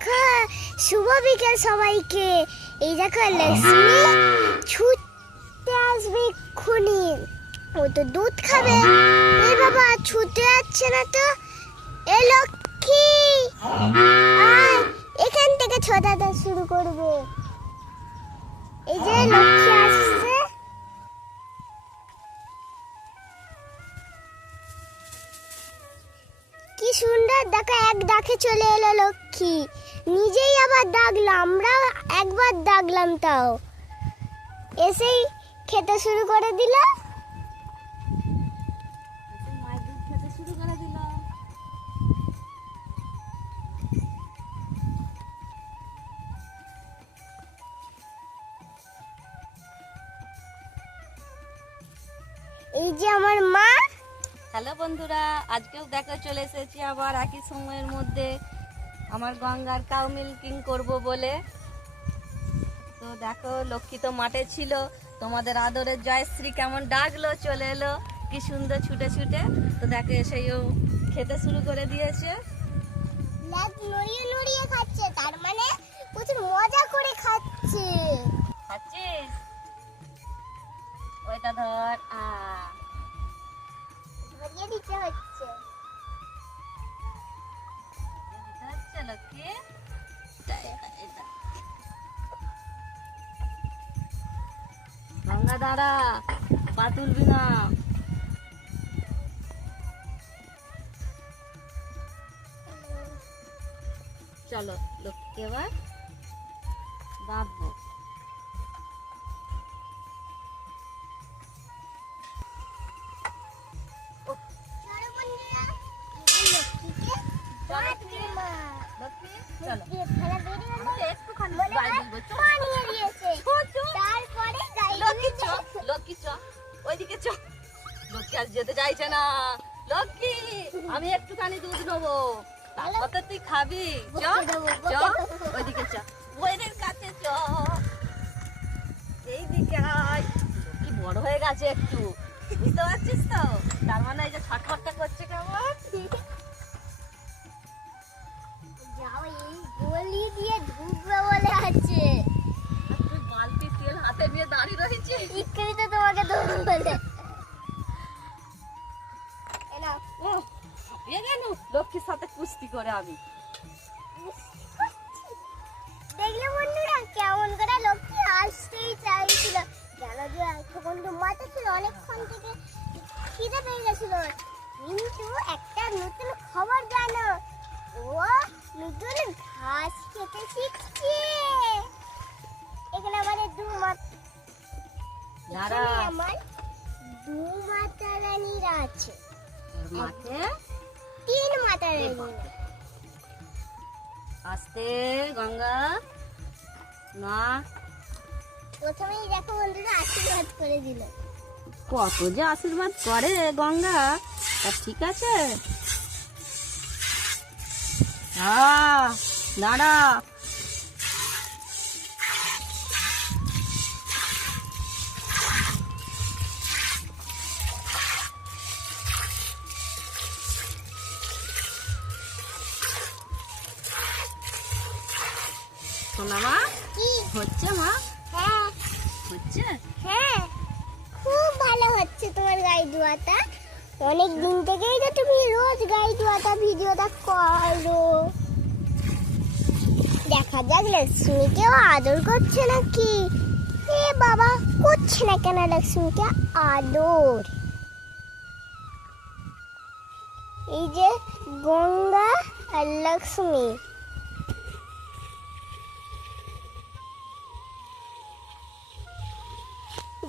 দেখো শুভ বিকেল সবাইকে। এই দেখো লক্ষ্মী ছুটতে আসবে এক্ষুনি, ও তো দুধ খাবে। এই বাবা ছুটে যাচ্ছে না তো। এ লক্ষ্মী আয়, এখান থেকে ছোটাতে শুরু করবে। এই যে লক্ষ্মী আসছে। কি সুন্দর দেখো, এক ডাকে চলে এলো লক্ষ্মী। নিজেই আবার ডাকলো, আমরা একবার ডাকলাম তাও এসেই খেতে শুরু করে দিল। এই যে আমার মা। হ্যালো বন্ধুরা, আজকেও দেখা চলে এসেছি আবার একই সময়ের মধ্যে আমার গঙ্গার কাউ মিল্কিং করব বলে। তো দেখো লক্ষ্মী তো মাঠে ছিল, তোমাদের আদরের জয়শ্রী কেমন ডাকলো, চলে এলো কি সুন্দর ছুটে ছুটে। তো দেখো এসেও খেতে শুরু করে দিয়েছে। নড়িয়ে নড়িয়ে খাচ্ছে, তার মানে প্রচুর মজা করে খাচ্ছে। খাচ্ছিস? ওইটা ধর। ধরিয়ে দিতে হচ্ছে। লক্ষ্মী গঙ্গা দাঁড়া, পা তুলবি না। চলো লক্ষ্মীকে এবার বাঁধবো। যেতে চাইছে না লক্ষ্মী, আমি একটুখানি দুধ নেবো, তারপর তো তুই খাবি। ওইদিকে চ, ওইদের কাছে চ, এইদিকে আয়। কি বড় হয়ে গেছে একটু, বুঝতে পারছিস তো? তার মানে এই যে ছটফটটা করছে কেমন। যাও, এই গলি দিয়ে ঢুকবে বলে আছে। তুই বালতি তেল হাতে নিয়ে দাঁড়িয়ে রয়েছিস। ইকরি তো তোমাকে ধরুন বলে। লক্ষ্মীর সাথে কুস্তি করে আমি দেখলে বন্ধুরা কেমন করে লক্ষ্মী আসতেই চাইছিল। কেন যে তখন তো মাথা ছিল, অনেকক্ষণ থেকে খিদে পেয়ে গেছিল। কিন্তু একটা নতুন খবর জানো, ও নতুন ঘাস খেতে শিখছে। এখানে আমাদের আমার দু মাতা রানীরা আছে। মাঠে 3 মাতা রানী। আস্তে গঙ্গা না। প্রথমেই দেখো বন্ধুরা আশীর্বাদ করে দিল। কত যে আশীর্বাদ করে গঙ্গা, তা ঠিক আছে। দাঁড়া, শোনা মা কি হচ্ছে? মা হ্যাঁ হচ্ছে, হ্যাঁ খুব ভালো হচ্ছে তোমার গাই ধোয়াটা। অনেক দিন থেকেই তো তুমি রোজ গাই ধোয়াটা ভিডিওটা করো। দেখা যাক লক্ষ্মীকেও আদর করছে নাকি। এ বাবা, করছে না কেন লক্ষ্মীকে আদর? এই যে গঙ্গা আর লক্ষ্মী।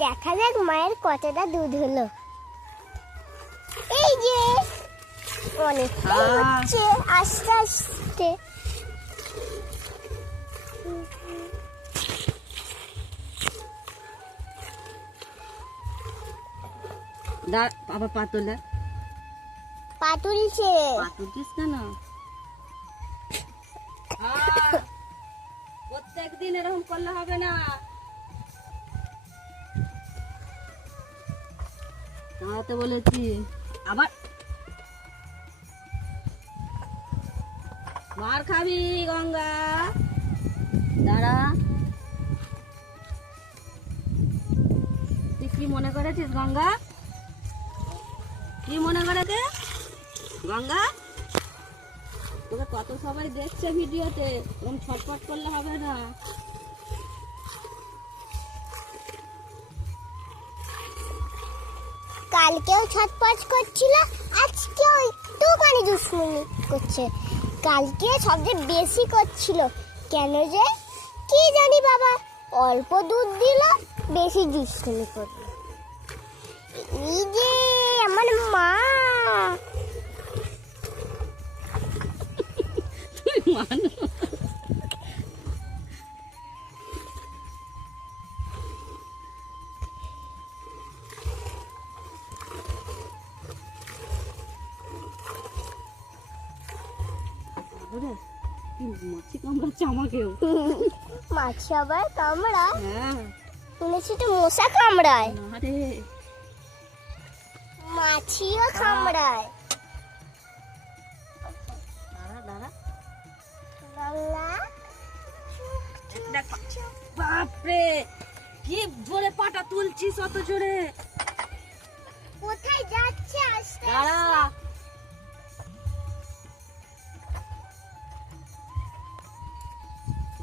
দেখা যাক মায়ের কতটা দুধ হলো। এই যে অনেকটাই হচ্ছে, আস্তে আস্তে। আবার পা তোলে। পা তুলছে। পা তুলছিস কেন? প্রত্যেকদিন এরকম করলে হবে না। দাঁড়াতে বলেছি। আবার মার খাবি গঙ্গা, দাঁড়া। তুই কি মনে করেছিস গঙ্গা? কি মনে করেছে গঙ্গা? তোকে কত সবাই দেখছে ভিডিওতে, এরকম ছটফট করলে হবে না। কালকেও ছটপট করছিল, আজকেও একটুখানি দুষ্টুমি করছে। কালকে সবচেয়ে বেশি করছিল, কেন যে কি জানি বাবা, অল্প দুধ দিল বেশি দুষ্টুমি করলো। এই যে আমার মা, মানু মাছি কামড়াচ্ছে আমাকেও। মাছি আবার কামড়ায়? হ্যাঁ, শুনেছি তো মশা কামড়ায়। না রে, মাছিও কামড়ায়। দাঁড়া দাঁড়া। বাংলা দেখ, বাপরে কি জোরে পাটা তুলছিস, অত জোরে। কোথায় যাচ্ছে আস্তে দাঁড়া,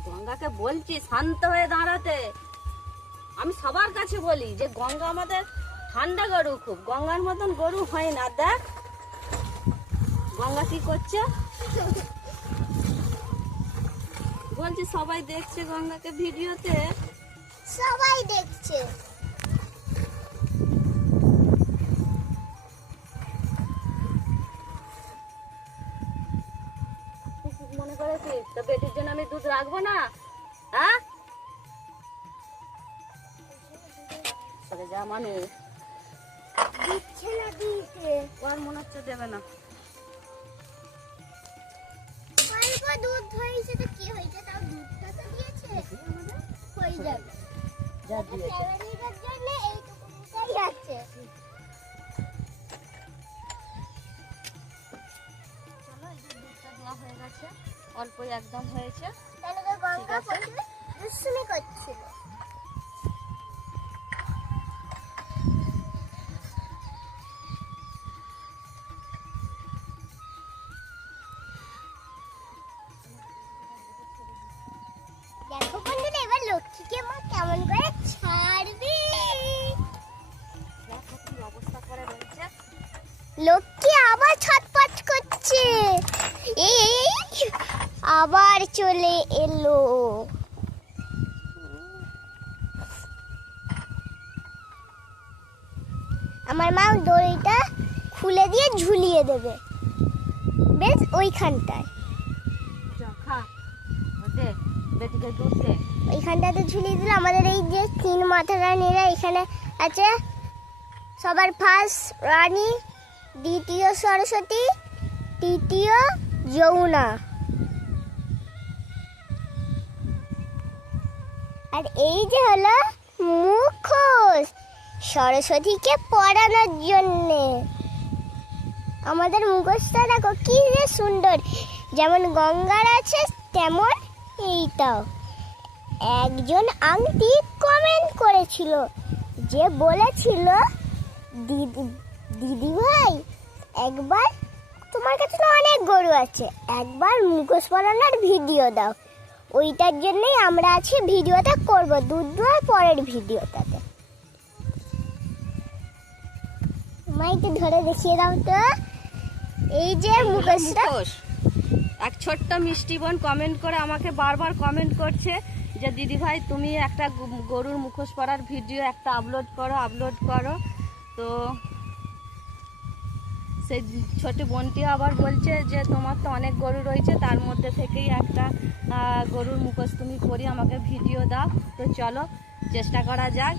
গঙ্গাকে বলছি শান্ত হয়ে দাঁড়াতে। আমি সবার কাছে বলি যে গঙ্গা আমাদের ঠান্ডা গরু, খুব গঙ্গার মতন গরু হয় না। দেখ গঙ্গা কি করছে, বলছি সবাই দেখছে গঙ্গাকে ভিডিওতে। সবাই দেখছে। মনে করেছিস তো বেটির জন্য আমি দুধ রাখবো না? হ্যাঁ, সরে যা মানুষ। দিচ্ছে না দিতে, ওর মনে হচ্ছে দেবে না। অল্প দুধ হয়েছে তো কি হয়েছে, তাও দুধটা তো দিয়েছে, হয়ে যাবে। যা দিয়েছে। ফ্যামিলিটার জন্য এইটুকুটাই আছে। চলো, এই যে দুধটা দেওয়া হয়ে গেছে, অল্পই একদম হয়েছে। তাহলে তো গঙ্গা ঠিক আছে। প্রথমে দুষ্টুমি করছিল। দেখো বন্ধুরা, এবার লক্ষ্মীকে মা কেমন করে ছাড়বে। দেখো কি অবস্থা করে রয়েছে। লক্ষ্মী আবার ছটপট করছে, এই আবার চলে এলো। আমার মা দড়িটা খুলে দিয়ে ঝুলিয়ে দেবে বেশ ওইখানটায়। যা খা, দে বেটিকে দুধ দে। ওইখানটাতে ঝুলিয়ে দিলে আমাদের এই যে তিন মাথা রানীরা এখানে আছে, সবার ফার্স্ট রানী, দ্বিতীয় সরস্বতী, তৃতীয় যমুনা। আর এই যে হলো মুখোশ, সরস্বতীকে পড়ানোর জন্যে। আমাদের মুখোশটা দেখো কি যে সুন্দর, যেমন গঙ্গার আছে তেমন এইটাও। একজন আংটি কমেন্ট করেছিল, যে বলেছিল দিদি ভাই একবার, তোমার কাছে তো অনেক গরু আছে, একবার মুখোশ পরানোর ভিডিও দাও। ওইটার জন্যই আমরা আছি ভিডিওটা করব, দুধ দুয়ার পরের ভিডিওটাতে। মাইকে ধরে দেখিয়ে দাও তো, এই যে মুখোশটা। মুখোশ। এক ছোট্ট মিষ্টি বোন কমেন্ট করে আমাকে বারবার কমেন্ট করছে যে দিদি ভাই তুমি একটা গরুর মুখোশ পরার ভিডিও একটা আপলোড করো। তো সেই ছোট বোনটি আবার বলছে যে তোমার তো অনেক গরু রয়েছে, তার মধ্যে থেকেই একটা গরুর মুখোশ তুমি করি আমাকে ভিডিও দাও। তো চলো চেষ্টা করা যাক।